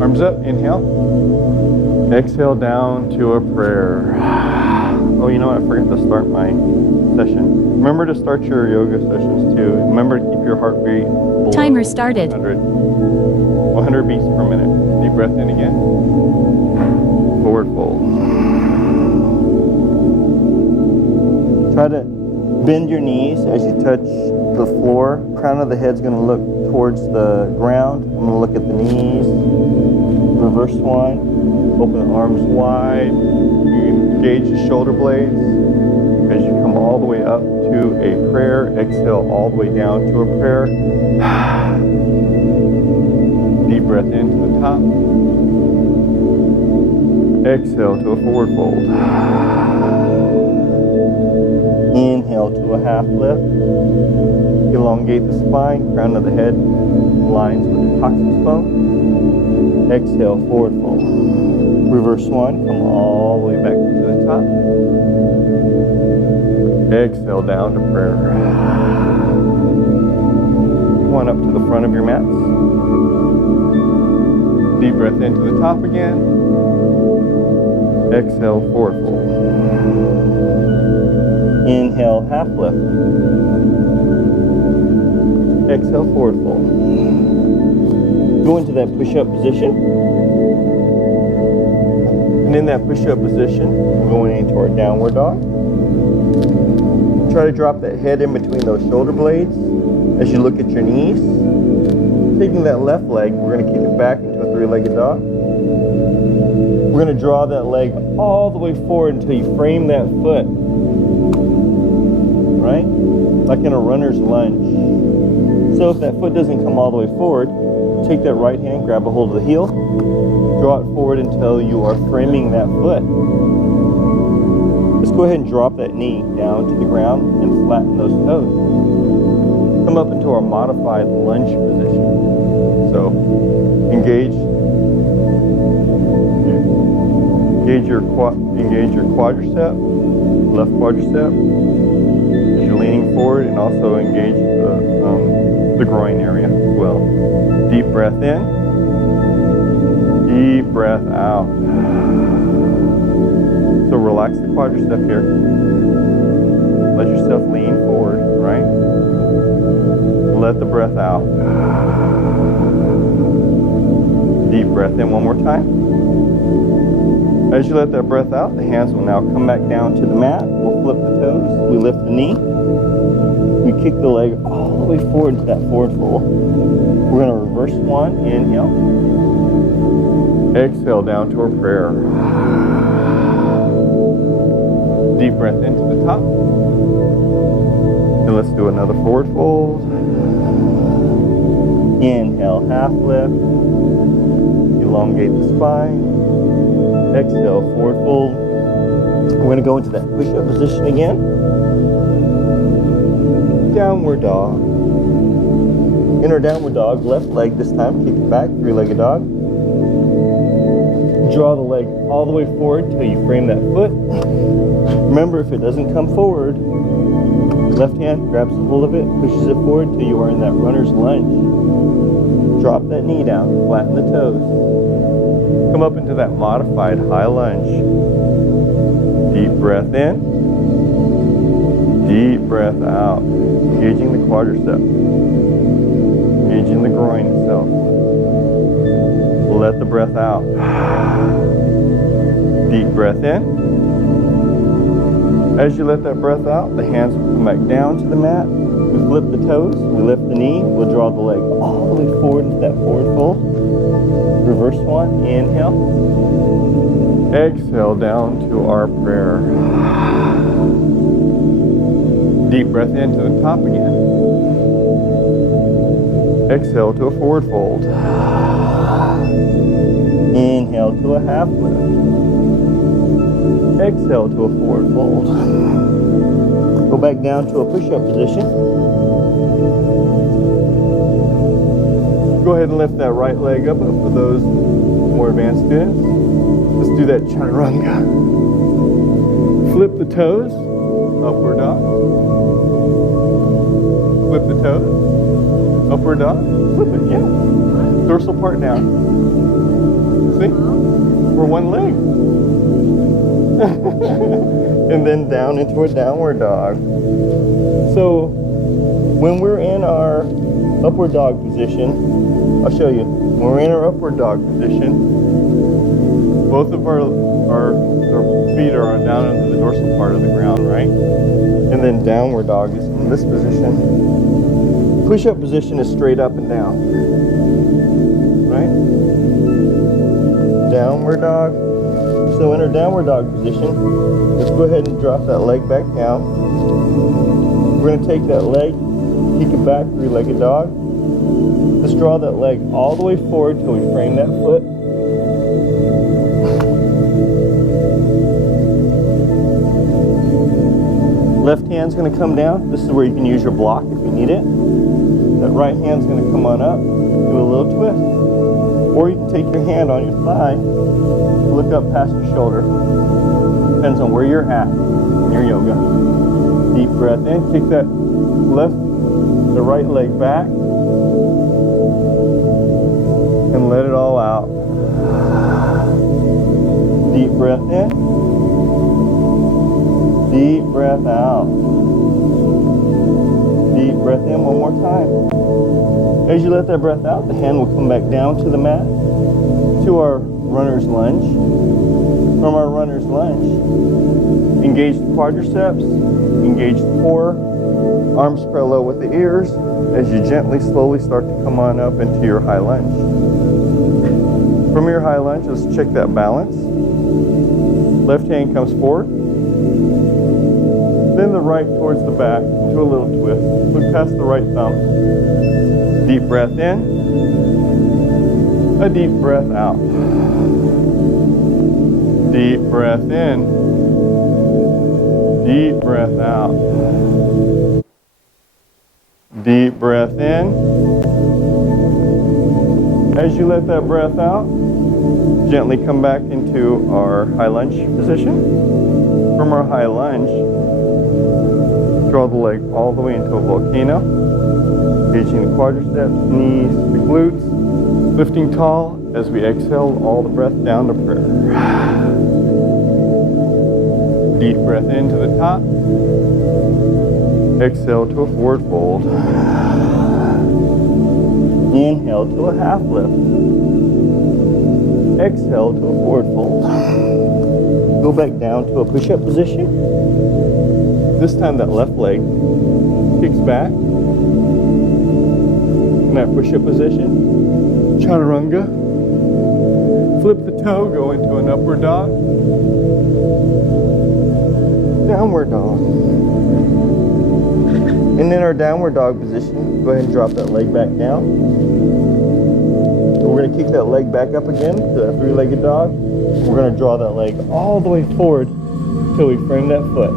Arms up, inhale. Exhale down to a prayer. Oh, you know what? I forgot to start my session. Remember to start your yoga sessions too. Remember to keep your heart rate below Timer started. 100 beats per minute. Deep breath in again. Forward fold. Try to bend your knees as you touch the floor. Crown of the head's going to look towards the ground. I'm going to look at the knees. Reverse one. Open the arms wide. You engage the shoulder blades as you come all the way up to a prayer. Exhale all the way down to a prayer. Deep breath into the top. Exhale to a forward fold. Inhale to a half lift. Elongate the spine. Crown of the head lines with the coccyx bone. Exhale, forward fold. Reverse one. Come all the way back to the top. Exhale down to prayer. Come on up to the front of your mats. Deep breath into the top again. Exhale, forward fold. Inhale, half lift. Exhale, forward fold. Go into that push-up position. And in that push-up position, we're going into our downward dog. Try to drop that head in between those shoulder blades as you look at your knees. Taking that left leg, we're going to kick it back into a three-legged dog. We're going to draw that leg all the way forward until you frame that foot. Right? Like in a runner's lunge. So if that foot doesn't come all the way forward, take that right hand, grab a hold of the heel, draw it forward until you are framing that foot. Let's go ahead and drop that knee down to the ground and flatten those toes. Come up into our modified lunge position. So engage your quadricep, left quadricep as you're leaning forward, and also engage the groin area as well. Deep breath in, deep breath out. So relax the quadricep here. Let yourself lean forward, right? Let the breath out. Deep breath in one more time. As you let that breath out, the hands will now come back down to the mat. We'll flip the toes. We lift the knee. We kick the leg all the way forward into that forward fold. We're going to reverse one. Inhale. Exhale down to our prayer. Deep breath into the top. And let's do another forward fold. Inhale, half lift. Elongate the spine. Exhale, forward fold. We're going to go into that push-up position again. Downward dog. In our downward dog, left leg this time, kick it back, three-legged dog. Draw the leg all the way forward until you frame that foot. Remember, if it doesn't come forward, left hand grabs a hold of it, pushes it forward until you are in that runner's lunge. Drop that knee down, flatten the toes. Come up into that modified high lunge. Deep breath in. Deep breath out. Engaging the quadricep. Engaging the groin itself. Let the breath out. Deep breath in. As you let that breath out, the hands will come back down to the mat. We flip the toes. We lift the knee. We'll draw the leg all the way forward into that forward fold. Reverse one, inhale. Exhale down to our prayer. Deep breath into the top again. Exhale to a forward fold. Inhale to a half lift. Exhale to a forward fold. Go back down to a push-up position. Go ahead and lift that right leg up for those more advanced students. Let's do that chaturanga. Flip the toes, upward dog. Flip the toes, upward dog. Flip it, yeah. Dorsal part down. See? For one leg. And then down into a downward dog. So when we're in our upward dog position, I'll show you. When we're in our upward dog position, both of our feet are down into the dorsal part of the ground, right? And then downward dog is in this position. Push-up position is straight up and down, right? Downward dog. So in our downward dog position, let's go ahead and drop that leg back down. We're going to take that leg, kick it back, three-legged dog. Let's draw that leg all the way forward till we frame that foot. Left hand's going to come down. This is where you can use your block if you need it. That right hand's going to come on up, do a little twist. Or you can take your hand on your thigh, look up past your shoulder. Depends on where you're at in your yoga. Deep breath in, kick that the right leg back, and let it all out. Deep breath in, deep breath out. Deep breath in one more time. As you let that breath out, the hand will come back down to the mat, to our runner's lunge. From our runner's lunge, engage the quadriceps, engage the core, arms parallel with the ears, as you gently, slowly start to come on up into your high lunge. From your high lunge, let's check that balance. Left hand comes forward, then the right towards the back, into a little twist. Look past the right thumb. Deep breath in, a deep breath out. Deep breath in, deep breath out. Deep breath in. As you let that breath out, gently come back into our high lunge position. From our high lunge, draw the leg all the way into a volcano, engaging the quadriceps, knees, the glutes, lifting tall as we exhale all the breath down to prayer. Deep breath into the top. Exhale to a forward fold. Inhale to a half lift. Exhale to a forward fold. Go back down to a push-up position. This time that left leg kicks back. In that push-up position, chaturanga. Flip the toe, go into an upward dog. Downward dog. And in our downward dog position, go ahead and drop that leg back down. So we're going to kick that leg back up again to that three-legged dog. We're going to draw that leg all the way forward till we frame that foot.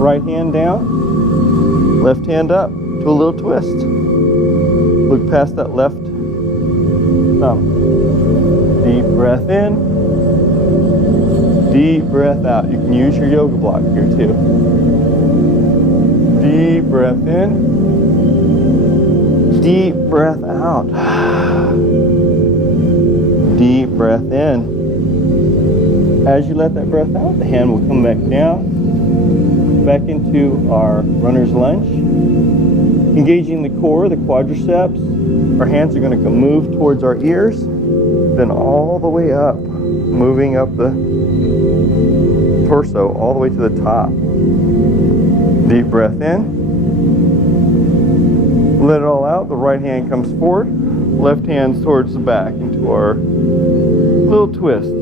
Right hand down, left hand up to a little twist. Look past that left thumb. Deep breath in, deep breath out. You can use your yoga block here too. Deep breath in, deep breath out. Deep breath in. As you let that breath out, the hand will come back down, back into our runner's lunge. Engaging the core, the quadriceps. Our hands are going to move towards our ears, then all the way up, moving up the torso all the way to the top. Deep breath in. Let it all out. The right hand comes forward, left hand towards the back into our little twist.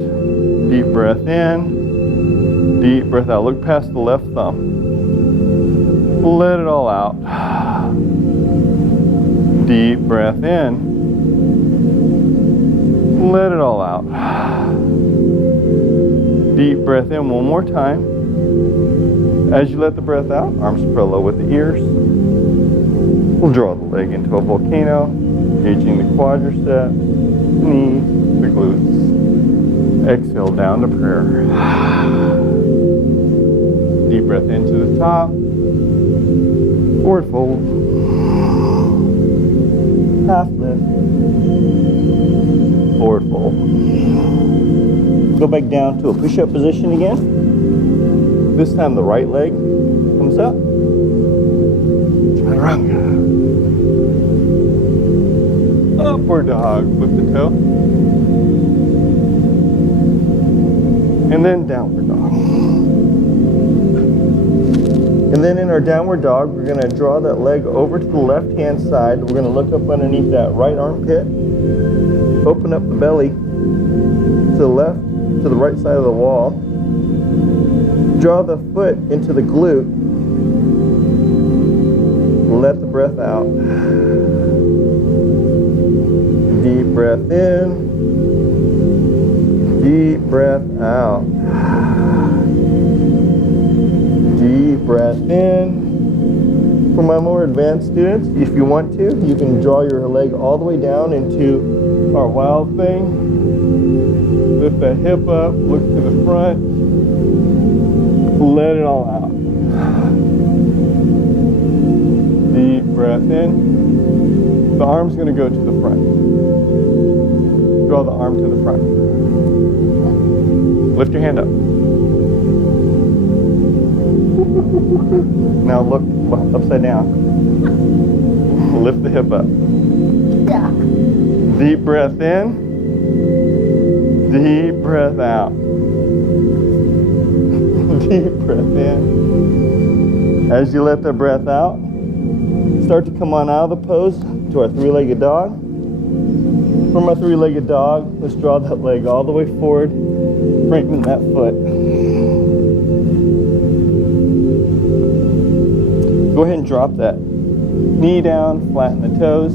Deep breath in, deep breath out. Look past the left thumb. Let it all out. Deep breath in. Let it all out. Deep breath in one more time. As you let the breath out, arms parallel with the ears. We'll draw the leg into a volcano, engaging the quadriceps, knees, the glutes. Exhale down to prayer. Deep breath into the top. Forward fold. half lift, forward fold. Go back down to a push-up position again. This time the right leg comes up. Chaturanga. Upward dog, flip the toe. And then downward dog. And then in our downward dog, we're going to draw that leg over to the left-hand side. We're going to look up underneath that right armpit. Open up the belly to the left, to the right side of the wall. Draw the foot into the glute. Let the breath out. Deep breath in. Deep breath out. Deep breath in. For my more advanced students, if you want to, you can draw your leg all the way down into our wild thing. Lift that hip up, look to the front. Let it all out. Deep breath in. The arm's going to go to the front. Draw the arm to the front. Lift your hand up. Now look upside down. Lift the hip up. Yeah. Deep breath in. Deep breath out. Deep breath in. As you let that breath out, start to come on out of the pose to our three-legged dog. From our three-legged dog, let's draw that leg all the way forward, straighten that foot. Go ahead and drop that knee down, flatten the toes.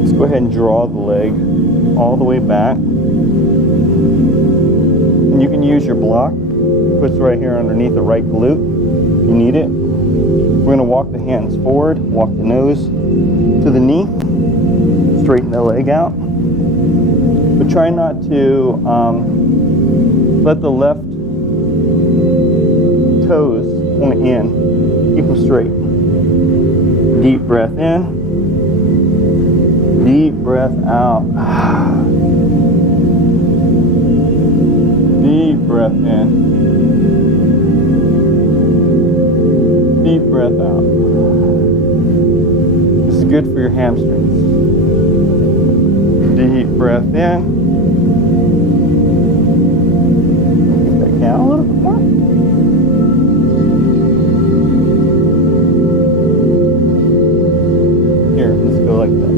Let's go ahead and draw the leg all the way back. And you can use your block. Puts right here underneath the right glute. You need it. We're going to walk the hands forward, walk the nose to the knee, straighten the leg out. But try not to let the left toes point in. Keep them straight. Deep breath in. Deep breath out. Deep breath in. Deep breath out. This is good for your hamstrings. Deep breath in. Get that down a little bit more. Here, let's go like that.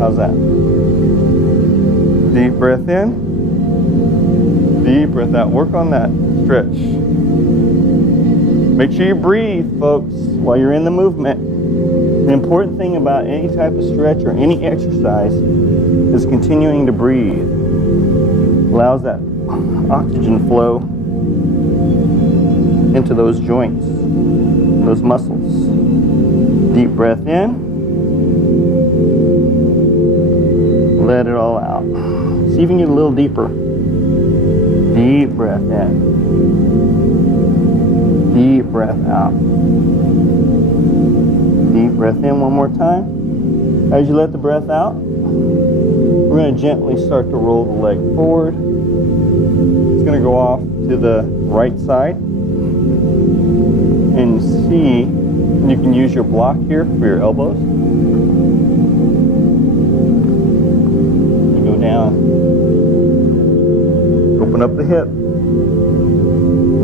How's that? Deep breath in. Deep breath out. Work on that stretch. Make sure you breathe, folks, while you're in the movement. The important thing about any type of stretch or any exercise is continuing to breathe. Allows that oxygen flow into those joints, those muscles. Deep breath in. Let it all out. See if you can get a little deeper. Deep breath in. Deep breath out. Deep breath in one more time. As you let the breath out, we're going to gently start to roll the leg forward. It's going to go off to the right side. And see, you can use your block here for your elbows. You go down. Open up the hip.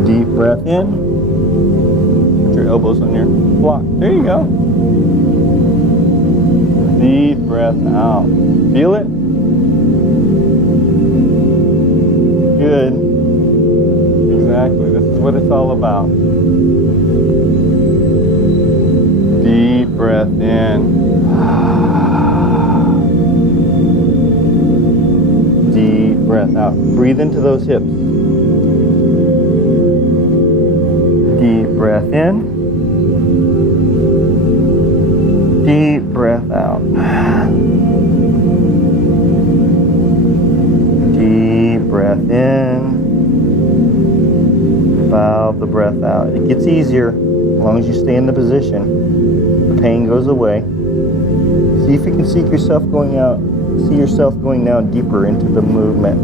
Deep breath in. Put your elbows on your block. There you go. Deep breath out. Feel it? Good. Exactly. This is what it's all about. Deep breath in. Deep breath out. Breathe into those hips. Deep breath in. Deep breath out. Deep breath in. Valve the breath out. It gets easier as long as you stay in the position. pain goes away. See if you can see yourself going down deeper into the movement.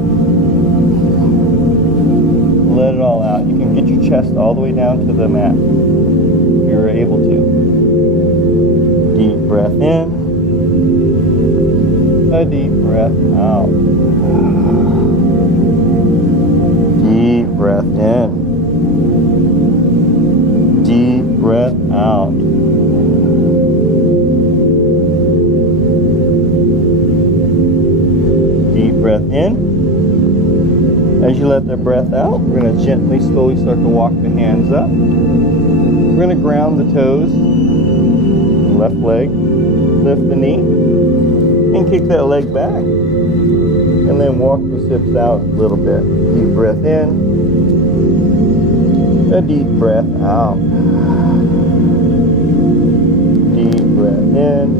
Let it all out. You can get your chest all the way down to the mat if you're able to. Deep breath in. A deep breath out. Deep breath in. Deep breath out. Deep breath in. As you let that breath out, we're going to gently, slowly start to walk the hands up. We're going to ground the toes, left leg, lift the knee, and kick that leg back. And then walk the hips out a little bit. Deep breath in, a deep breath out. Deep breath in.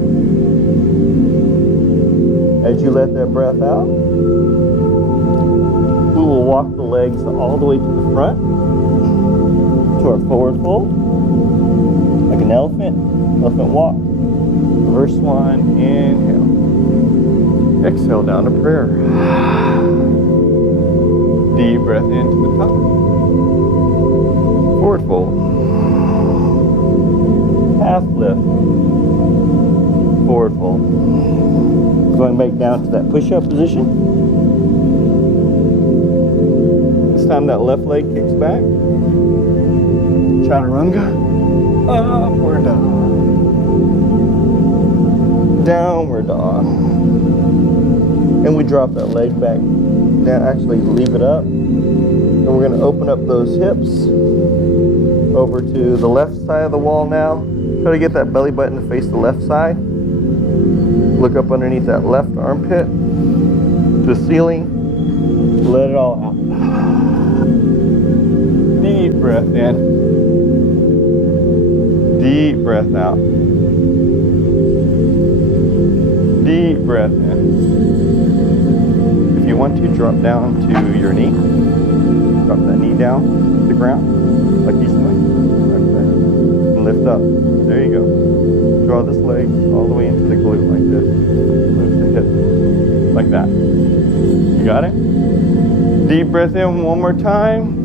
As you let that breath out, we will walk the legs all the way to the front, to our forward fold, like an elephant walk. Reverse one, inhale. Exhale down to prayer. Deep breath into the top. Forward fold. Half lift. Forward fold. Going back down to that push-up position. This time that left leg kicks back. Chaturanga. Upward dog. Downward dog. And we drop that leg back down. Actually, leave it up. And we're going to open up those hips over to the left side of the wall now. Try to get that belly button to face the left side. Look up underneath that left armpit to the ceiling. Let it all out. Deep breath in. Deep breath out. Deep breath in. If you want to, drop down to your knee. Drop that knee down to the ground, like he's doing. Okay. And lift up. There you go. Draw this leg all the way into the glute like this. Lift the hip. Like that. You got it? Deep breath in one more time.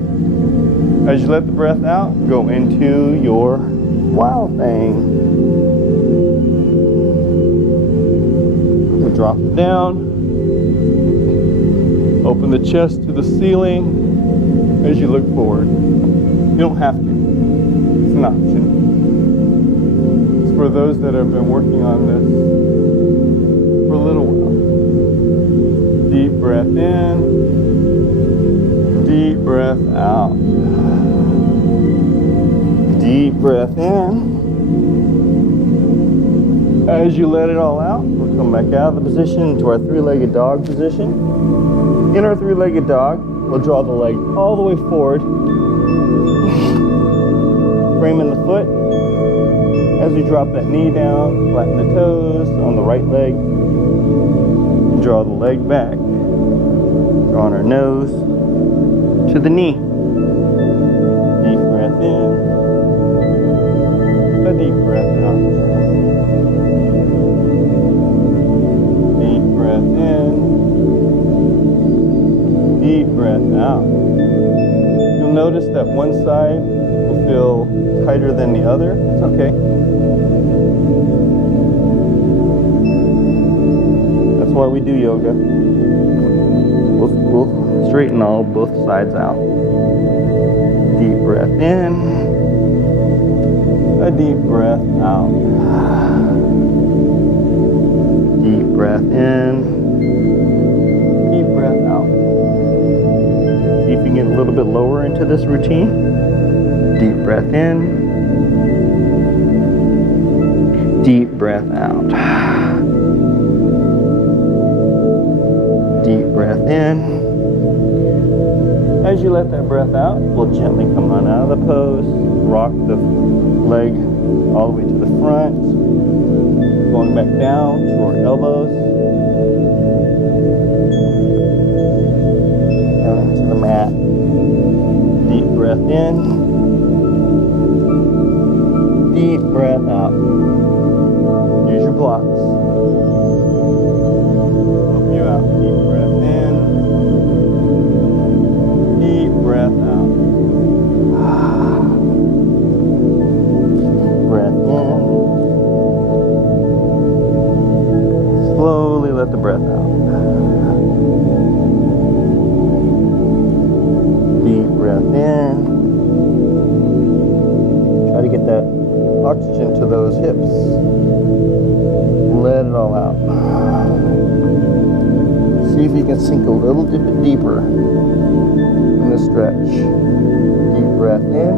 As you let the breath out, go into your wild thing. We'll drop it down. Open the chest to the ceiling as you look forward. You don't have to. It's an option. It's for those that have been working on this for a little while. Deep breath in. Deep breath out. Deep breath in. As you let it all out, we'll come back out of the position into our three-legged dog position. In our three-legged dog, we'll draw the leg all the way forward, framing the foot. As we drop that knee down, flatten the toes on the right leg, and draw the leg back. Drawing our nose to the knee. Deep breath in, a deep breath out. Deep breath in, deep breath out. You'll notice that one side will feel tighter than the other. It's okay. That's why we do yoga. We'll straighten both sides out. Deep breath in, a deep breath out. Deep breath in, deep breath out. See if you can get a little bit lower into this routine. Deep breath in, deep breath out. Deep breath in. As you let that breath out, we'll gently come on out of the pose. Rock the leg all the way to the front. Going back down to our elbows. Down into the mat. Deep breath in. Deep breath out. Use your blocks. Help you out. Deep breath in. Deep breath out. Deep breath in. Slowly let the breath out. Deep breath in. Try to get that oxygen to those hips. Let it all out. See if you can sink a little bit deeper in the stretch. Deep breath in.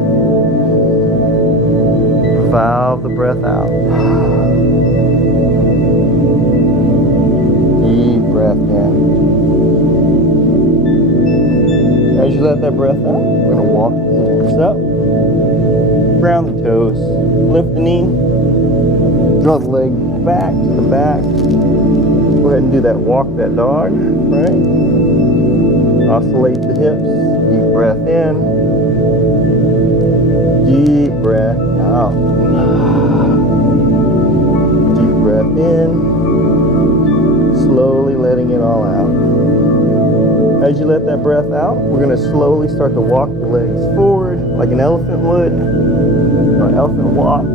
Valve the breath out. Deep breath in. As you let that breath out, we're going to walk the hips up. Ground the toes. Lift the knee. Draw the leg back to the back. Go ahead and do that walk that dog, right? Oscillate the hips. Deep breath in. Deep breath out. Deep breath in. Slowly letting it all out. As you let that breath out, we're going to slowly start to walk the legs forward like an elephant would. Our elephant walk.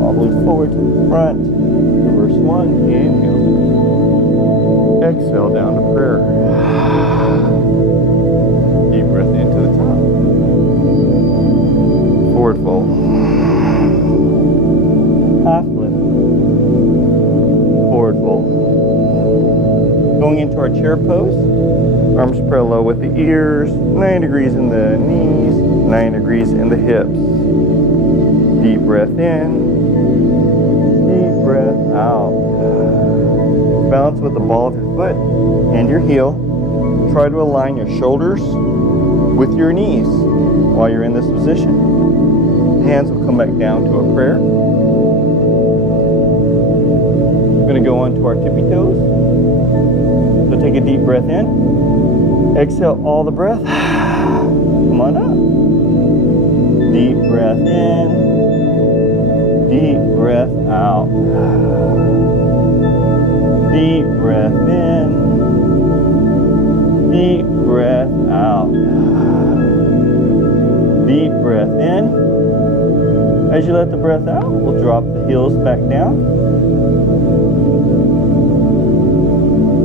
All the way forward to the front. Reverse one. Inhale. Exhale down to prayer. Deep breath into the top. Forward fold. Half lift. Forward fold. Going into our chair pose. Arms parallel with the ears. 90 degrees in the knees. 90 degrees in the hips. Deep breath in. Deep breath out. Balance with the ball of your foot and your heel. Try to align your shoulders with your knees while you're in this position. The hands will come back down to a prayer. We're going to go on to our tippy toes. So take a deep breath in. Exhale all the breath. Come on up. Deep breath in. Deep breath out. Deep breath in. Deep breath out. Deep breath in. As you let the breath out, we'll drop the heels back down.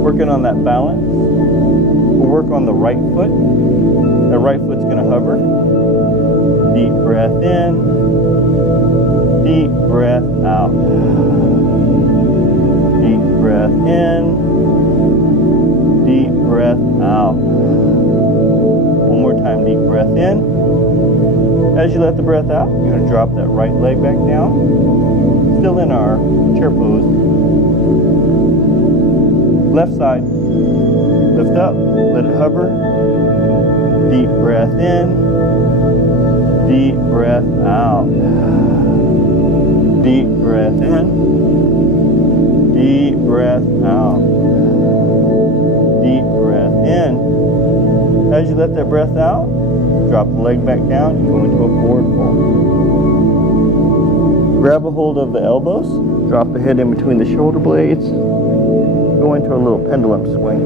Working on that balance. We'll work on the right foot. The right foot's going to hover. Deep breath in. Deep breath out. Deep breath in. Deep breath out. One more time, deep breath in. As you let the breath out, you're going to drop that right leg back down. Still in our chair pose. Left side. Lift up. Let it hover. Deep breath in. Deep breath out. Deep breath in. Deep breath out. Deep breath in. As you let that breath out, drop the leg back down and go into a forward fold. Grab a hold of the elbows. Drop the head in between the shoulder blades. Go into a little pendulum swing.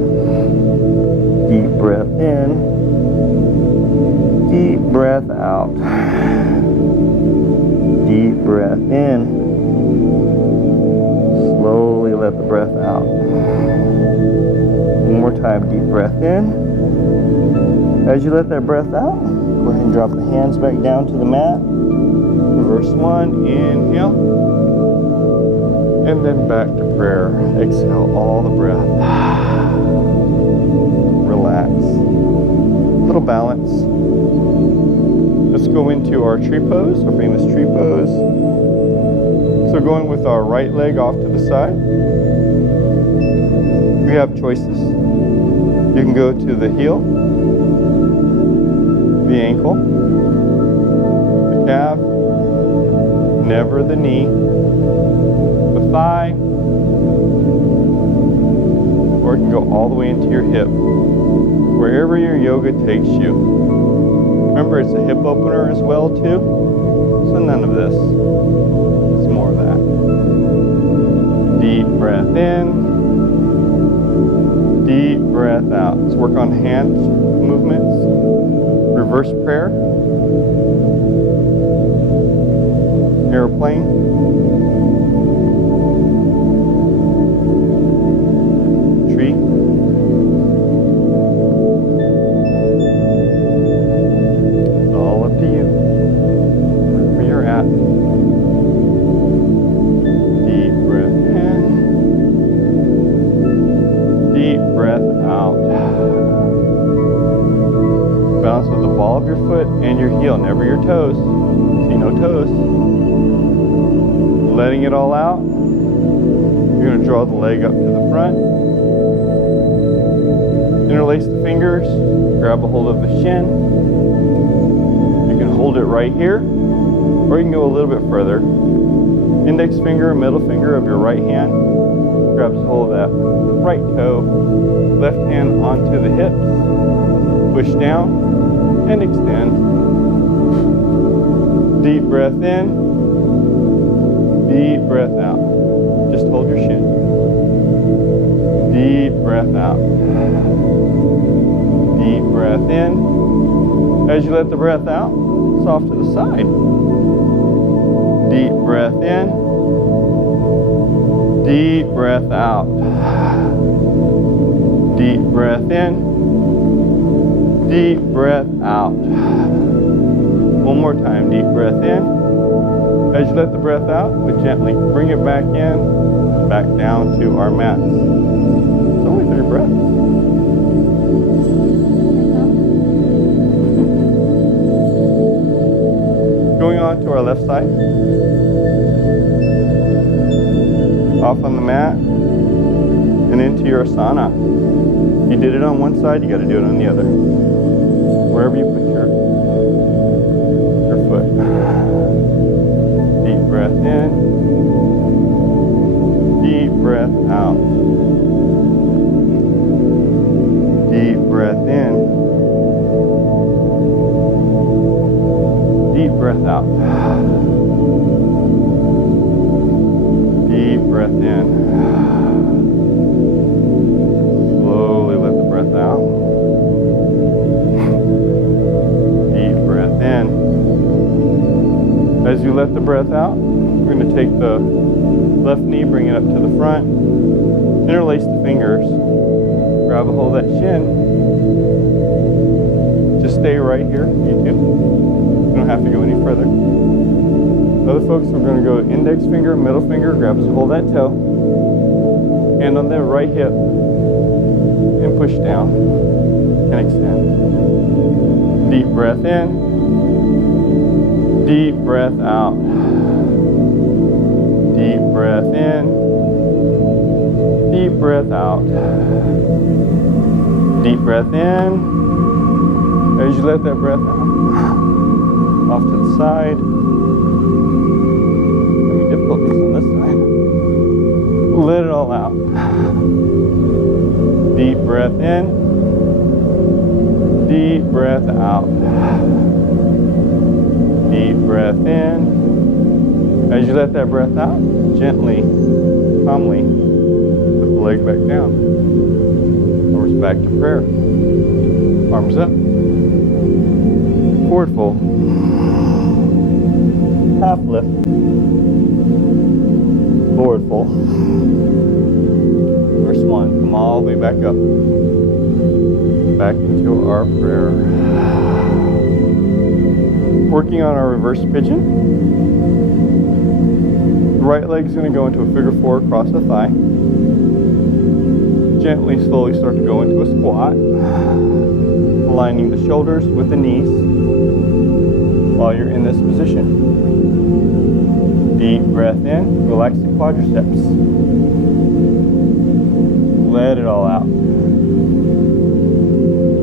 Deep breath in. Deep breath out. Deep breath in. Slowly let the breath out. One more time, deep breath in. As you let that breath out, go ahead and drop the hands back down to the mat. Reverse one, inhale. And then back to prayer. Exhale all the breath. Relax. Little balance. Let's go into our tree pose, our famous tree pose. So going with our right leg off to the side. We have choices. You can go to the heel, the ankle, the calf, never the knee, the thigh, or it can go all the way into your hip, wherever your yoga takes you. Remember, it's a hip opener as well too. So none of this. It's more of that. Deep breath in. Deep breath out. Let's work on hand movements. Reverse prayer. Airplane. Tree. It's all up to you. Wherever you're at. Deep breath in. Deep breath out. Balance with the ball of your foot and your heel, never your toes. See, no toes. Letting it all out. You're going to draw the leg up to the front. Interlace the fingers. Grab a hold of the shin. You can hold it right here, or you can go a little bit further. Index finger, middle finger of your right hand grabs a hold of that right toe. Left hand onto the hips. Push down and extend. Deep breath in. Deep breath out. Just hold your shin. Deep breath out. Deep breath in. As you let the breath out, it's off to the side. Deep breath in. Deep breath out. Deep breath in. Deep breath out. One more time. Deep breath in. As you let the breath out, we gently bring it back in, back down to our mats. It's only 3 breaths. Going on to our left side. Off on the mat and into your asana. You did it on one side, you got to do it on the other. Wherever you put your foot. Deep breath in. Deep breath out. Deep breath in. Deep breath out. Deep breath in. Slowly let the breath out. Deep breath in. As you let the breath out, we're going to take the left knee, bring it up to the front, interlace the fingers, grab a hold of that shin. Just stay right here, you two. You don't have to go any further. Other folks, we're going to go index finger, middle finger, grab a hold of that toe, hand on the right hip, and push down and extend. Deep breath in. Deep breath out. Deep breath in. Deep breath out. Deep breath in. As you let that breath out, off to the side. Any difficulties on this side? Let it all out. Deep breath in. Deep breath out. Deep breath in. As you let that breath out, gently, calmly, put the leg back down. Arms back to prayer. Arms up. Forward fold. Half lift. Forward fold. First one. Come all the way back up. Back into our prayer. Working on our reverse pigeon. The right leg is going to go into a figure 4 across the thigh. Gently, slowly start to go into a squat. Aligning the shoulders with the knees while you're in this position. Deep breath in, relax the quadriceps. Let it all out.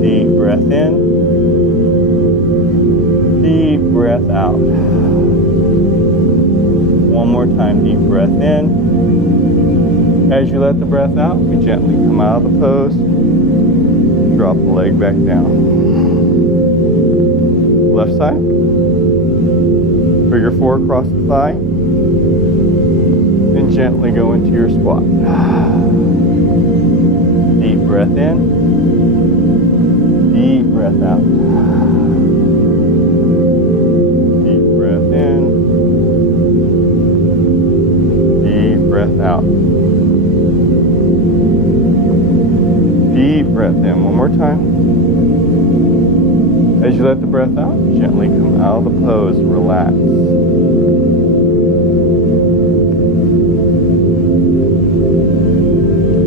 Deep breath in. Deep breath out. One more time, deep breath in. As you let the breath out, we gently come out of the pose. Drop the leg back down. Left side. Bring your four across the thigh. And gently go into your squat. Deep breath in. Deep breath out. Deep breath in. Deep breath out. Deep breath in. One more time. As you let the breath out, gently come out of the pose. Relax.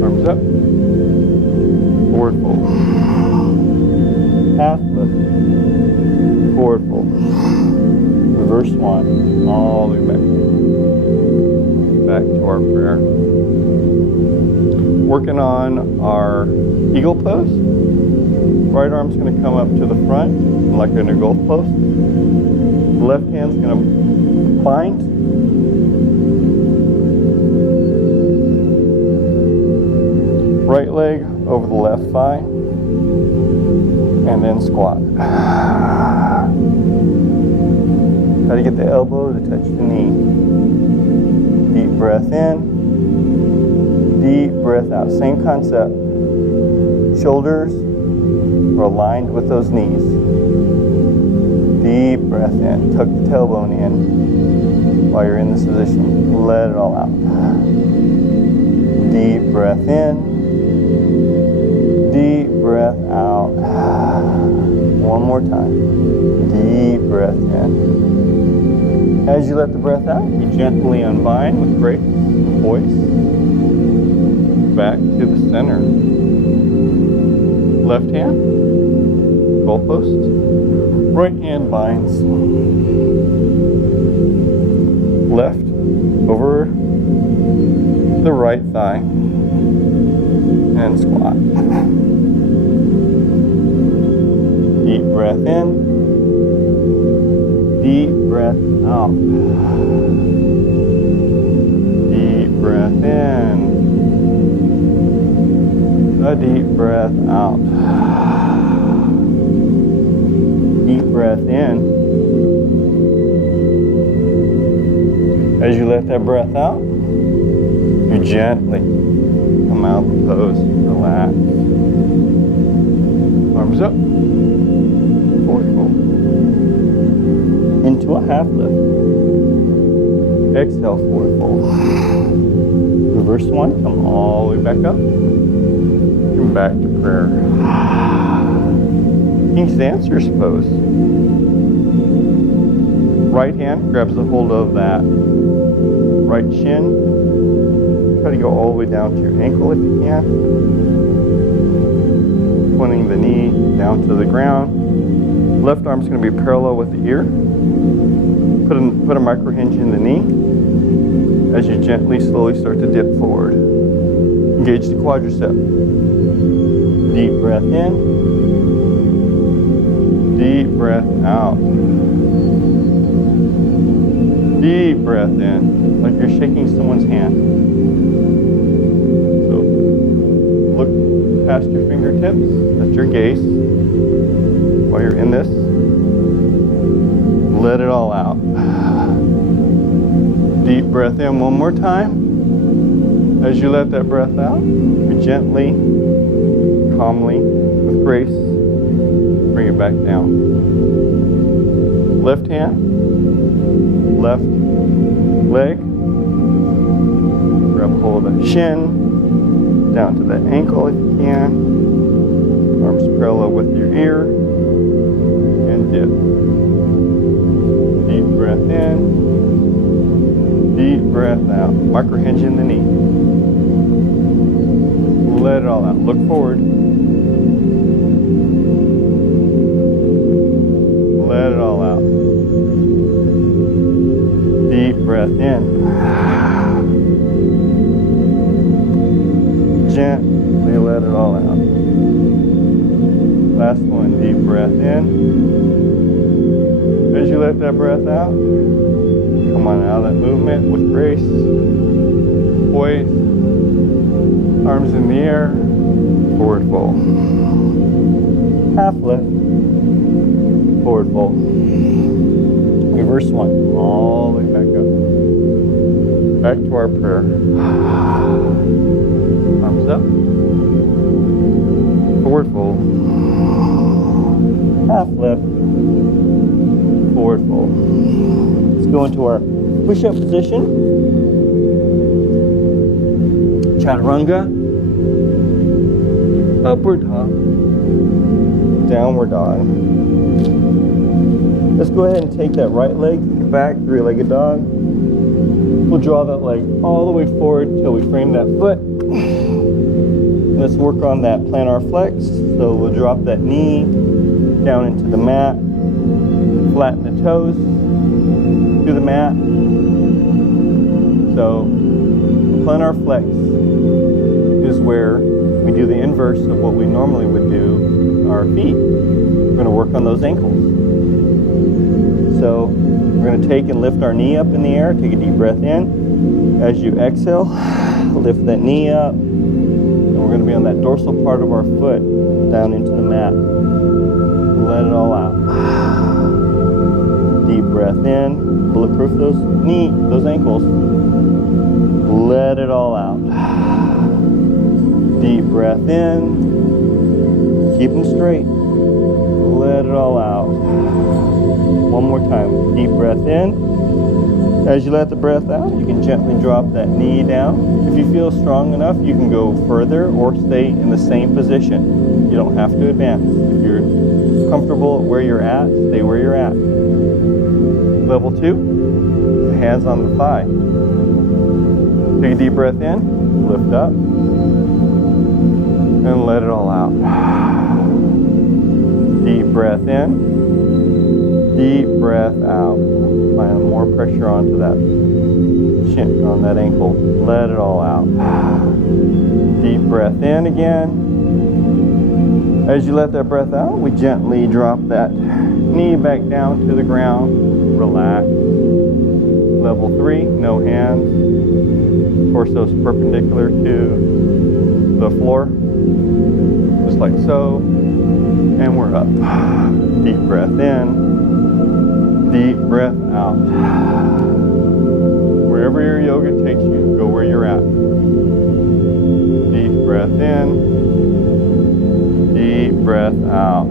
Arms up. Forward fold. Half lift. Forward fold. Reverse swan. All the way back. Back to our prayer. Working on our eagle pose. Right arm's going to come up to the front like in a golf post. The left hand's going to bind. Right leg over the left thigh. And then squat. Try to get the elbow to touch the knee. Deep breath in. Deep breath out. Same concept. Shoulders are aligned with those knees. Deep breath in. Tuck the tailbone in while you're in this position. Let it all out. Deep breath in. Deep breath out. One more time. Deep breath in. As you let the breath out, you gently unbind with grace and poise. Back to the center. Left hand, goalpost. Right hand binds. Left over the right thigh. And squat. Deep breath in. Deep breath out. Deep breath in. A deep breath out. Deep breath in. As you let that breath out, you gently come out of the pose. Relax. Arms up. Forward fold. Into a half lift. Exhale, forward fold. Reverse one. Come all the way back up. Back to prayer. King's Dancer's pose. Right hand grabs a hold of that right shin. Try to go all the way down to your ankle if you can. Pointing the knee down to the ground. Left arm's going to be parallel with the ear. Put a micro hinge in the knee as you gently, slowly start to dip forward. Engage the quadricep. Deep breath in. Deep breath out. Deep breath in, like you're shaking someone's hand. So look past your fingertips. That's your gaze. While you're in this, let it all out. Deep breath in one more time. As you let that breath out, you gently, calmly, with grace, bring it back down. Left hand, left leg, grab a hold of the shin, down to the ankle if you can, arms parallel with your ear, and dip. Deep breath in, deep breath out, micro hinge in the knee. Let it all out. Look forward. Let it all out. Deep breath in. Gently let it all out. Last one. Deep breath in. As you let that breath out, come on out of that movement with grace. Poise. Arms in the air, forward fold. Half lift, forward fold. Reverse one, all the way back up. Back to our prayer. Arms up. Forward fold. Half lift. Forward fold. Let's go into our push-up position. Chaturanga. Upward dog. Downward dog. Let's go ahead and take that right leg back, three-legged dog. We'll draw that leg all the way forward till we frame that foot. Let's work on that plantar flex. So we'll drop that knee down into the mat, flatten the toes to the mat. So the plantar flex is where we do the inverse of what we normally would do our feet. We're going to work on those ankles. So we're going to take and lift our knee up in the air. Take a deep breath in. As you exhale, lift that knee up. And we're going to be on that dorsal part of our foot down into the mat. Let it all out. Deep breath in. Bulletproof those ankles. Let it all out. Deep breath in. Keep them straight. Let it all out. One more time. Deep breath in. As you let the breath out, you can gently drop that knee down. If you feel strong enough, you can go further or stay in the same position. You don't have to advance. If you're comfortable where you're at, stay where you're at. Level 2, the hands on the thigh. Take a deep breath in, lift up, and let it all out. Deep breath in, deep breath out. Applying more pressure onto that shin, on that ankle. Let it all out. Deep breath in again. As you let that breath out, we gently drop that knee back down to the ground. Relax. Level 3, no hands. Torso's perpendicular to the floor. Just like so. And we're up. Deep breath in. Deep breath out. Wherever your yoga takes you, go where you're at. Deep breath in. Deep breath out.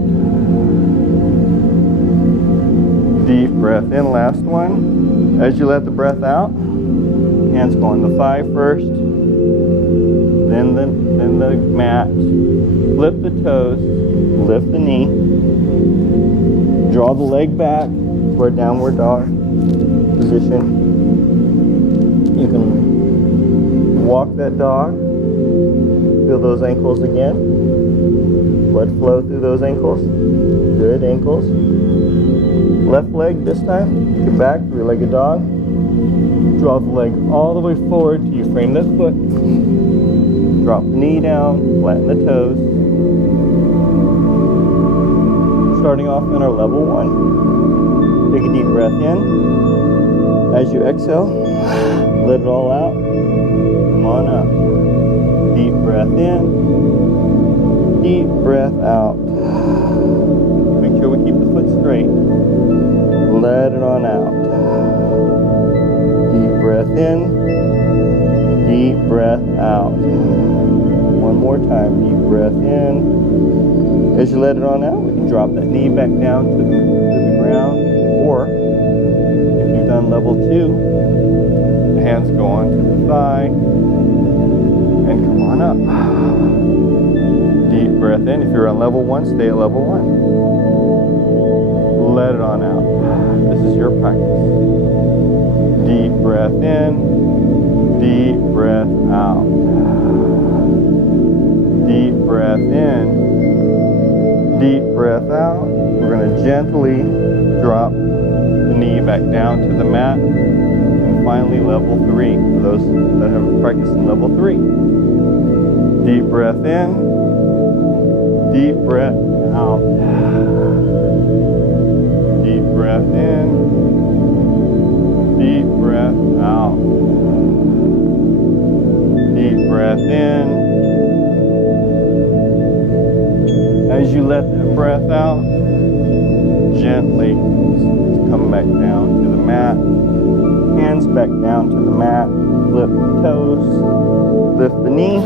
Deep breath in, last one. As you let the breath out, hands go on the thigh first, then the mat. Flip the toes, lift the knee, draw the leg back for a downward dog position. You can walk that dog, feel those ankles again. Blood flow through those ankles. Good, ankles. Left leg this time, take it back, three-legged dog. Draw the leg all the way forward till you frame that foot. Drop the knee down, flatten the toes. Starting off in our level 1. Take a deep breath in. As you exhale, let it all out. Come on up. Deep breath in. Deep breath out. Make sure we keep the foot straight. Let it on out. Deep breath in. Deep breath out. One more time. Deep breath in. As you let it on out, we can drop that knee back down to the ground. Or, if you've done level 2, the hands go onto the thigh. And come on up. Deep breath in. If you're on level 1, stay at level 1. Let it on out. This is your practice. Deep breath in. Deep breath out. Deep breath in. Deep breath out. We're going to gently drop the knee back down to the mat. And finally, level 3. For those that have practiced in level 3. Deep breath in. Deep breath out. Deep breath in. Deep breath out. Deep breath in. As you let that breath out, Gently come back down to the mat. Hands back down to the mat. Lift the toes. Lift the knee.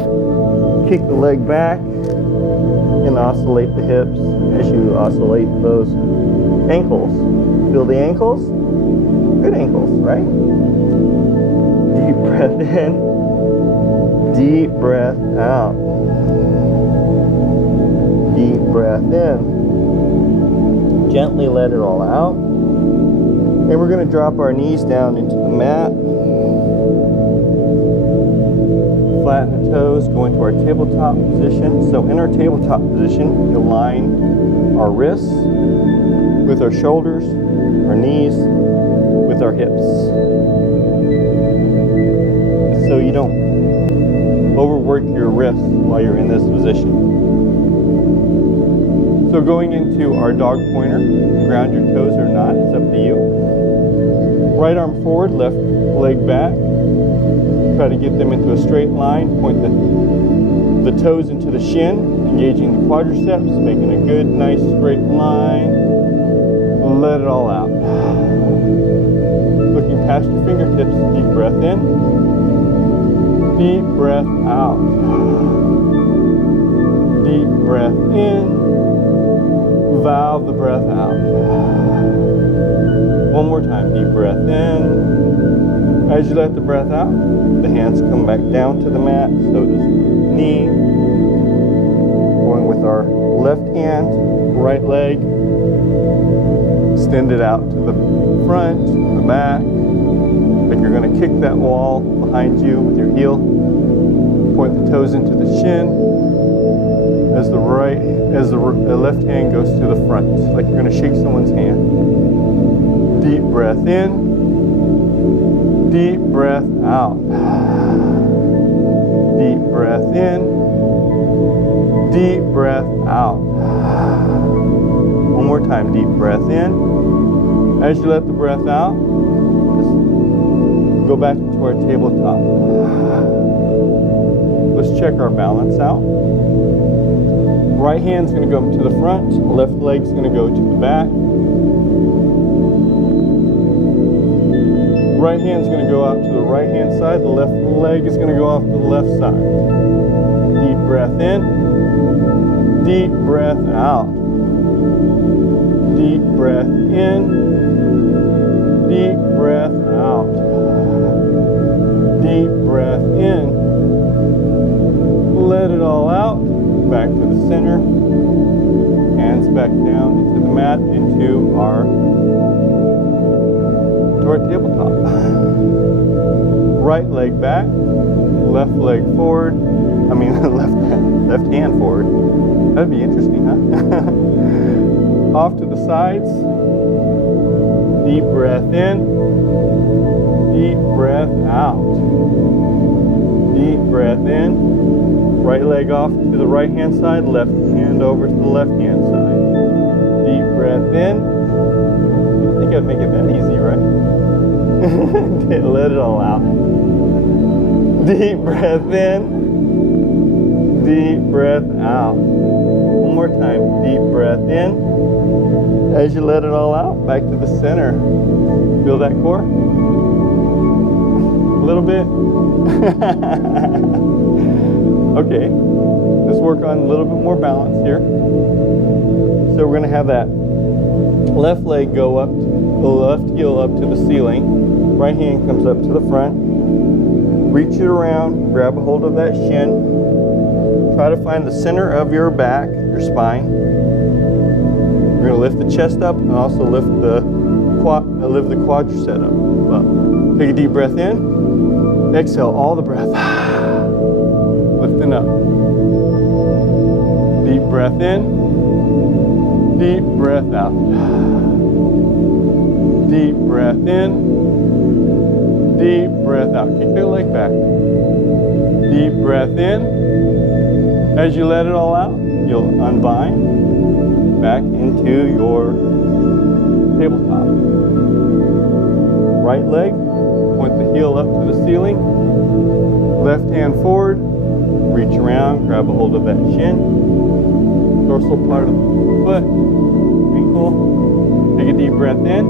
Kick the leg back. And oscillate the hips as you oscillate those ankles. Feel the ankles? Good ankles, right? Deep breath in. Deep breath out. Deep breath in. Gently let it all out. And we're going to drop our knees down into the mat. Flatten the toes, go into our tabletop position. So in our tabletop position, we align our wrists with our shoulders, our knees with our hips. So you don't overwork your wrists while you're in this position. So going into our dog pointer, ground your toes or not, it's up to you. Right arm forward, left leg back. Try to get them into a straight line. Point the toes into the shin, engaging the quadriceps, making a good, nice straight line. Let it all out. Looking past your fingertips, deep breath in. Deep breath out. Deep breath in. Valve the breath out. One more time, deep breath in. As you let the breath out, the hands come back down to the mat, so does the knee. Going with our left hand, right leg, extend it out to the front, the back, like you're going to kick that wall behind you with your heel. Point the toes into the shin as the left hand goes to the front, like you're going to shake someone's hand. Deep breath in. Deep breath out. Deep breath in. Deep breath out. One more time, deep breath in. As you let the breath out, just go back to our tabletop. Let's check our balance out. Right hand's going to go to the front, left leg's going to go to the back. Right hand's going to go out to the right hand side, the left leg is going to go off to the left side. Deep breath in, deep breath out. Deep breath in, deep breath out. Deep breath in. Let it all out. Back to the center. Hands back down into the mat, into our tabletop. Right leg back, left leg forward. I mean, left hand forward. That'd be interesting, huh? Off to the sides. Deep breath in. Deep breath out. Deep breath in. Right leg off to the right hand side, left hand over to the left hand side. Deep breath in. I think I'd make it that easy, right? Let it all out. Deep breath in. Deep breath out. One more time. Deep breath in. As you let it all out, back to the center. Feel that core? A little bit? Okay, let's work on a little bit more balance here. So we're going to have that left leg go up, the left heel up to the ceiling. Right hand comes up to the front. Reach it around, grab a hold of that shin. Try to find the center of your back, your spine. We're going to lift the chest up and also lift the quadricep up. Take a deep breath in. Exhale all the breath. Lifting up. Deep breath in. Deep breath out. Deep breath in. Deep breath out. Kick the leg back. Deep breath in. As you let it all out, you'll unbind back into your tabletop. Right leg, point the heel up to the ceiling. Left hand forward, reach around, grab a hold of that shin. Dorsal part of the foot, ankle. Take a deep breath in.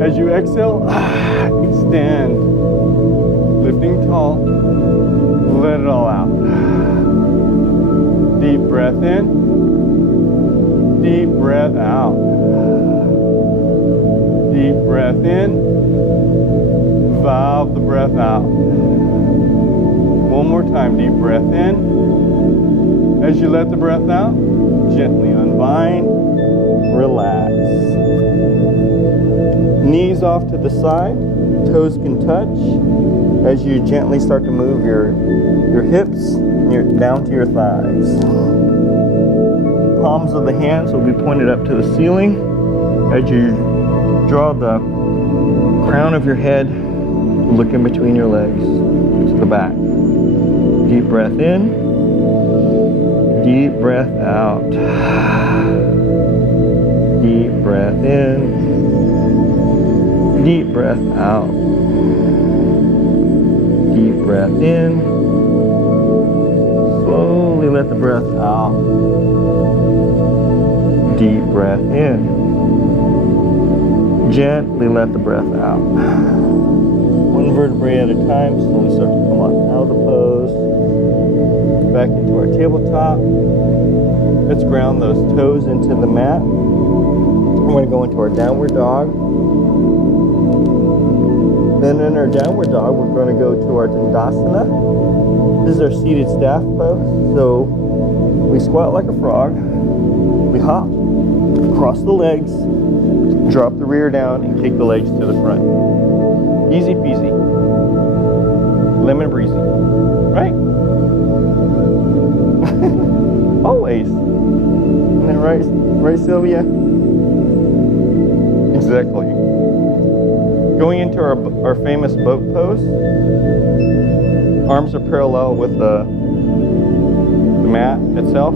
As you exhale, extend. Lifting tall. Let it all out. Deep breath in. Deep breath out. Deep breath in. Valve the breath out. One more time. Deep breath in. As you let the breath out, gently unbind. Relax. Knees off to the side. Toes can touch. As you gently start to move your hips down to your thighs. Palms of the hands will be pointed up to the ceiling. As you draw the crown of your head, look in between your legs to the back. Deep breath in. Deep breath out. Deep breath in. Deep breath out. Deep breath in. Slowly let the breath out. Deep breath in. Gently let the breath out. One vertebrae at a time. Slowly start to come out of the pose. Back into our tabletop. Let's ground those toes into the mat. We're going to go into our downward dog. Then in our downward dog, we're going to go to our Dandasana. This is our seated staff pose. So we squat like a frog. We hop, cross the legs, drop the rear down, and kick the legs to the front. Easy peasy. Lemon breezy. Right? Always. And then right, Sylvia? Exactly. Going into our famous boat pose. Arms are parallel with the mat itself.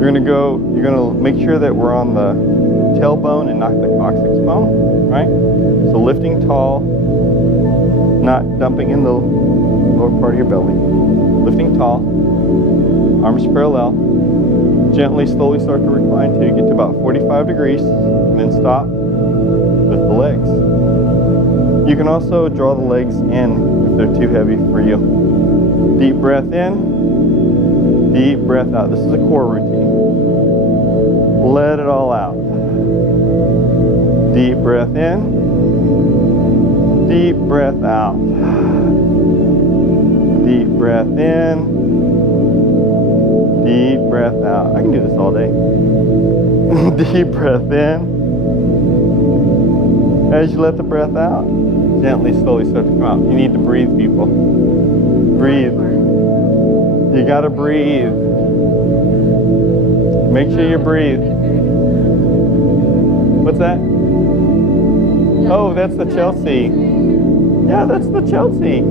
You're gonna make sure that we're on the tailbone and not the coccyx bone, right? So lifting tall, not dumping in the lower part of your belly. Lifting tall, arms parallel. Gently, slowly start to recline till you get to about 45 degrees, and then stop. Lift the legs. You can also draw the legs in if they're too heavy for you. Deep breath in, deep breath out. This is a core routine. Let it all out. Deep breath in, deep breath out. Deep breath in, deep breath out. I can do this all day. Deep breath in. As you let the breath out, gently, slowly start to come out. You need to breathe, people. Breathe. You gotta breathe. Make sure you breathe. What's that? Oh, that's the Chelsea. Yeah, that's the Chelsea.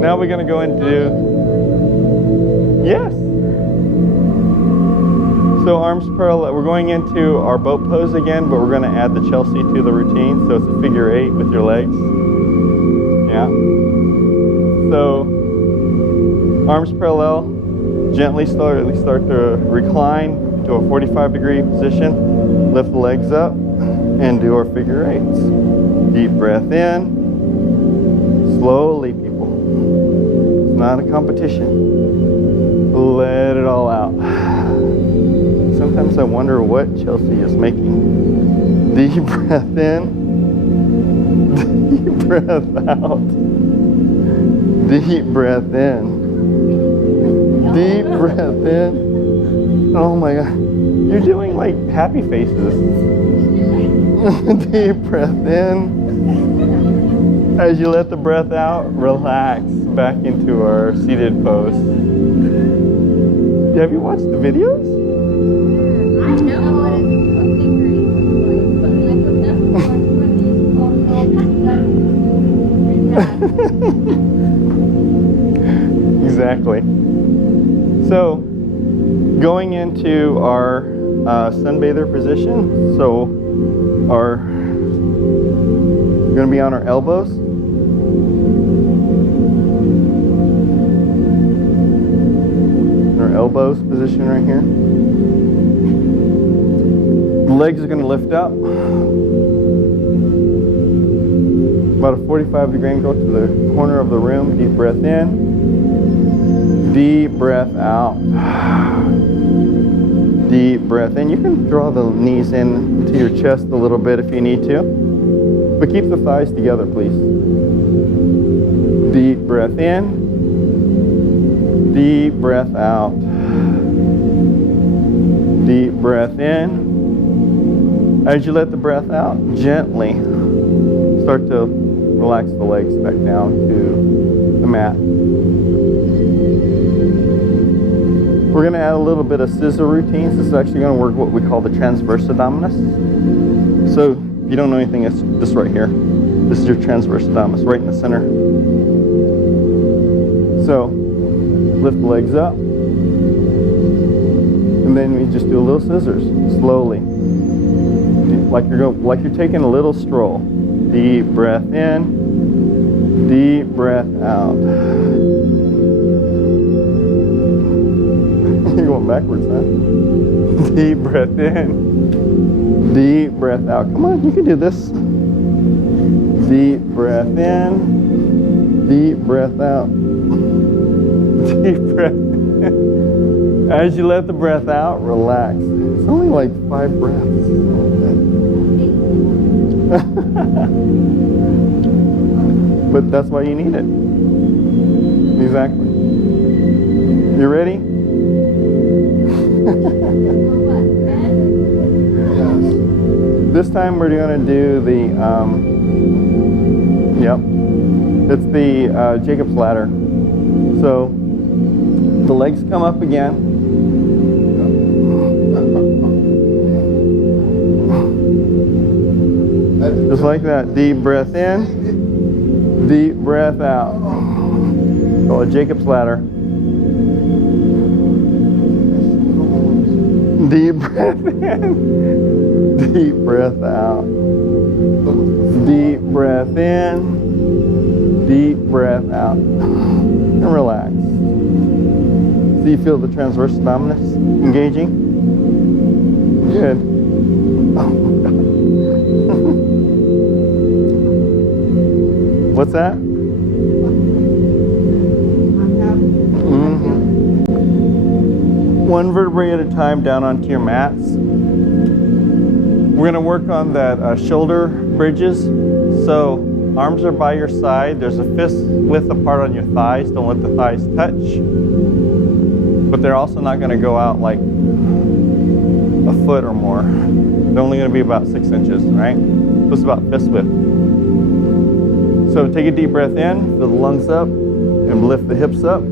Now we're gonna go into, yes. So arms parallel. We're going into our boat pose again, but we're going to add the Chelsea to the routine. So it's a figure 8 with your legs. Yeah. So arms parallel. Gently start to recline to a 45-degree position. Lift the legs up and do our figure 8s. Deep breath in. Slowly, people. It's not a competition. Let it all out. Sometimes I wonder what Chelsea is making. Deep breath in. Deep breath out. Deep breath in. Deep breath in. Oh my God. You're doing like happy faces. Deep breath in. As you let the breath out, relax back into our seated pose. Have you watched the videos? I know what it's Exactly. So, going into our sunbather position, so we're going to be on our elbows. Our elbows position right here. legs are going to lift up. About a 45-degree angle to the corner of the room. Deep breath in. Deep breath out. Deep breath in. You can draw the knees in to your chest a little bit if you need to. But keep the thighs together, please. Deep breath in. Deep breath out. Deep breath in. As you let the breath out, gently start to relax the legs back down to the mat. We're going to add a little bit of scissor routines. This is actually going to work what we call the transverse abdominis. So if you don't know anything, it's this right here. This is your transverse abdominis, right in the center. So lift the legs up. And then we just do a little scissors, slowly. Like you're taking a little stroll. Deep breath in. Deep breath out. You're going backwards, huh? Deep breath in. Deep breath out. Come on, you can do this. Deep breath in. Deep breath out. Deep breath in. As you let the breath out, relax. It's only like 5 breaths. But that's why you need it. Exactly. You ready? This time we're going to do the, it's the Jacob's ladder. So the legs come up again. Just like that. Deep breath in. Deep breath out. Call it Jacob's ladder. Deep breath in. Deep breath out. Deep breath in. Deep breath out. And relax. So you feel the transverse abdominis engaging? Good. What's that? One vertebrae at a time down onto your mats. We're going to work on that shoulder bridges. So arms are by your side. There's a fist width apart on your thighs. Don't let the thighs touch. But they're also not going to go out like a foot or more. They're only going to be about 6 inches, right? So it's about fist width. So take a deep breath in, fill the lungs up, and lift the hips up.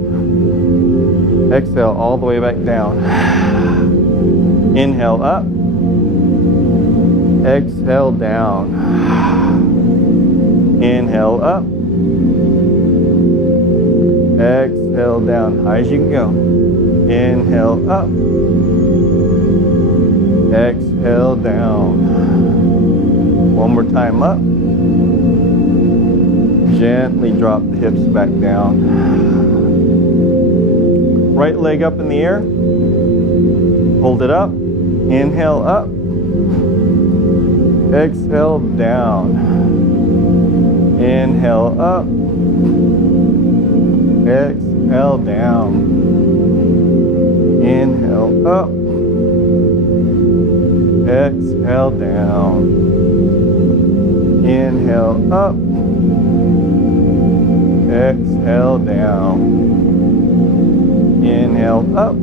Exhale all the way back down. Inhale up. Exhale down. Inhale up. Exhale down. High as you can go. Inhale up. Exhale down. One more time up. Gently drop the hips back down. Right leg up in the air. Hold it up. Inhale up. Exhale down. Inhale up. Exhale down. Inhale up. Exhale down. Inhale up. Exhale down. Inhale up.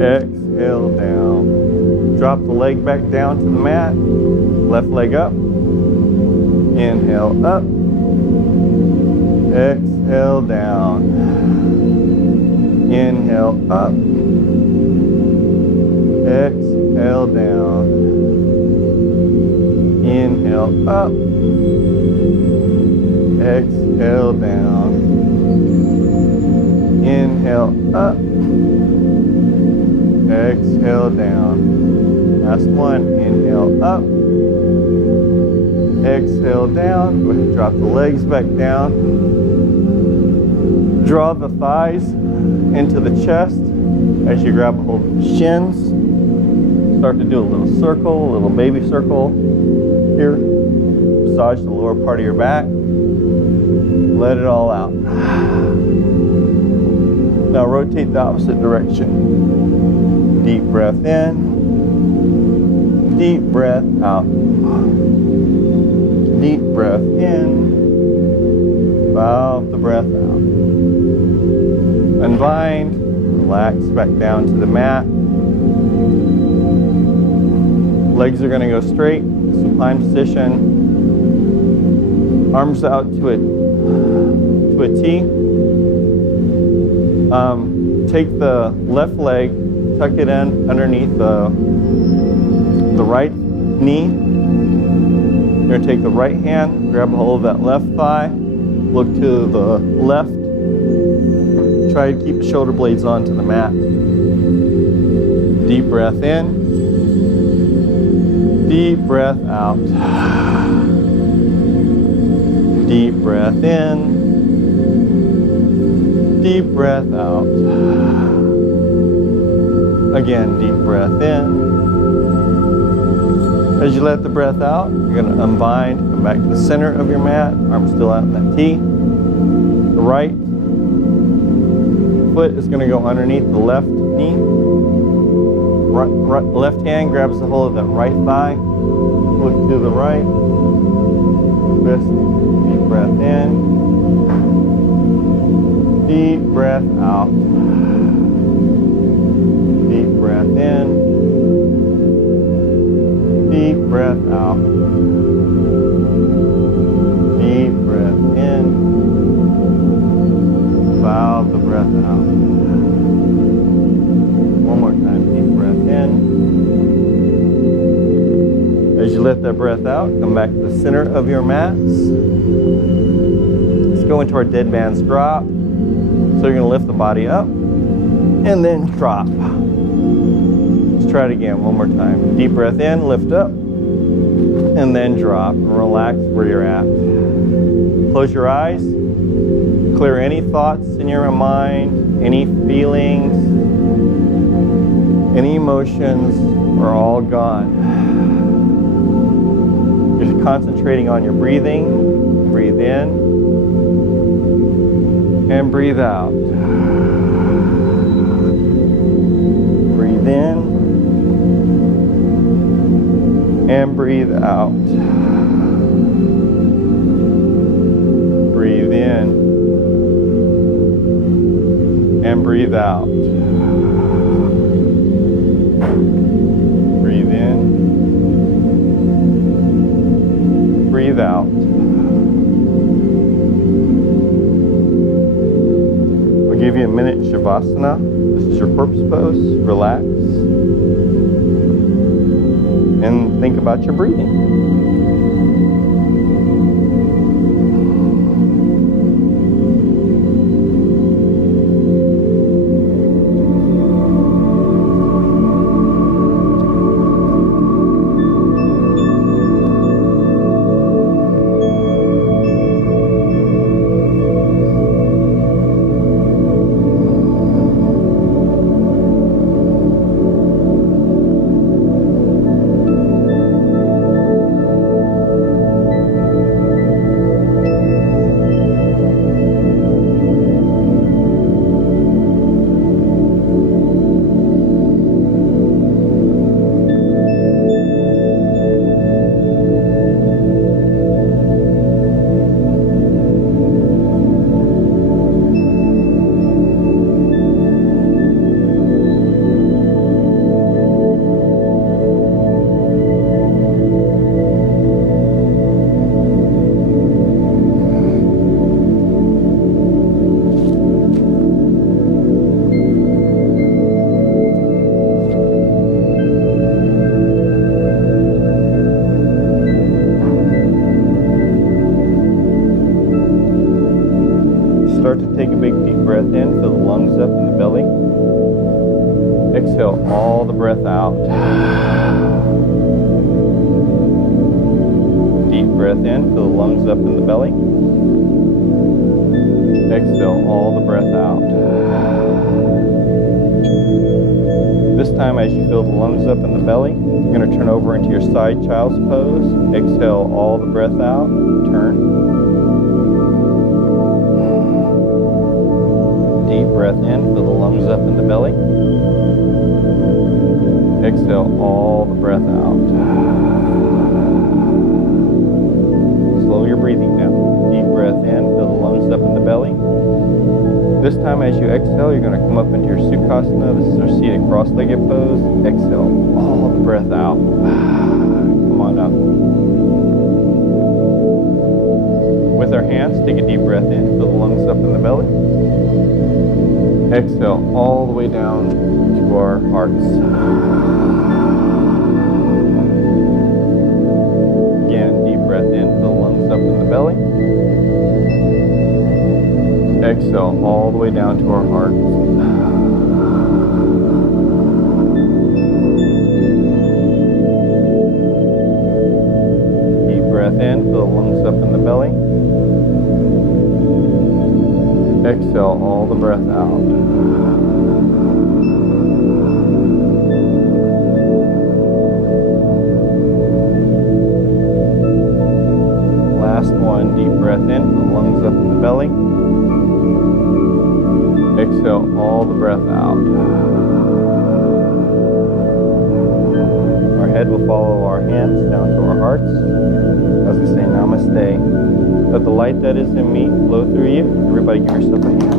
Exhale down. Drop the leg back down to the mat. Left leg up. Inhale up. Exhale down. Inhale up. Exhale down. Inhale up. Exhale down. Inhale up. Exhale down. Last one. Inhale up. Exhale down. Go ahead and drop the legs back down. Draw the thighs into the chest as you grab a hold of the shins. Start to do a little circle, a little baby circle here. Massage the lower part of your back. Let it all out. Now rotate the opposite direction. Deep breath in. Deep breath out. Deep breath in. Valve the breath out. Unbind. Relax back down to the mat. Legs are going to go straight. Supine position. Arms out to a T. Take the left leg, tuck it in underneath the right knee. You're going to take the right hand, grab a hold of that left thigh, look to the left. Try to keep the shoulder blades onto the mat. Deep breath in. Deep breath out. Deep breath in. Deep breath out. Again, deep breath in. As you let the breath out, you're going to unbind, come back to the center of your mat, arms still out in that T. The right foot is going to go underneath the left knee. Left hand grabs a hold of that right thigh. Look to the right. Twist. Deep breath in. Deep breath out. Deep breath in. Deep breath out. Deep breath in. Valve the breath out. One more time. Deep breath in. As you let that breath out, come back to the center of your mats. Let's go into our dead man's drop. So you're going to lift the body up and then drop. Let's try it again one more time. Deep breath in, lift up, and then drop. And relax where you're at. Close your eyes. Clear any thoughts in your mind, any feelings, any emotions are all gone. You're concentrating on your breathing. Breathe in and breathe out. Breathe in and breathe out. Breathe in and breathe out. Breathe in. Breathe out. I'll give you a minute in Shavasana. This is your corpse pose. Relax. And think about your breathing. Start to take a big deep breath in, fill the lungs up in the belly. Exhale all the breath out. Deep breath in, fill the lungs up in the belly. Exhale all the breath out. This time, as you feel the lungs up in the belly, you're going to turn over into your side child's pose. Exhale all the breath out. Turn. Deep breath in. Feel the lungs up in the belly. Exhale all the breath out. Slow your breathing down. Deep breath in. Feel the lungs up in the belly. This time, as you exhale, you're going to come up into your Sukhasana. This is our seated cross-legged pose. Exhale all the breath out. Come on up. With our hands, take a deep breath in. Feel the lungs up in the belly. Exhale all the way down to our hearts. Again, deep breath in. Feel the lungs up in the belly. Exhale all the way down to our hearts. Deep breath in, feel the lungs up in the belly. Exhale all the breath out. Last one, deep breath in, feel the lungs up in the belly. Exhale all the breath out. Our head will follow our hands down to our hearts as we say namaste. Let the light that is in me flow through you. Everybody give yourself a hand.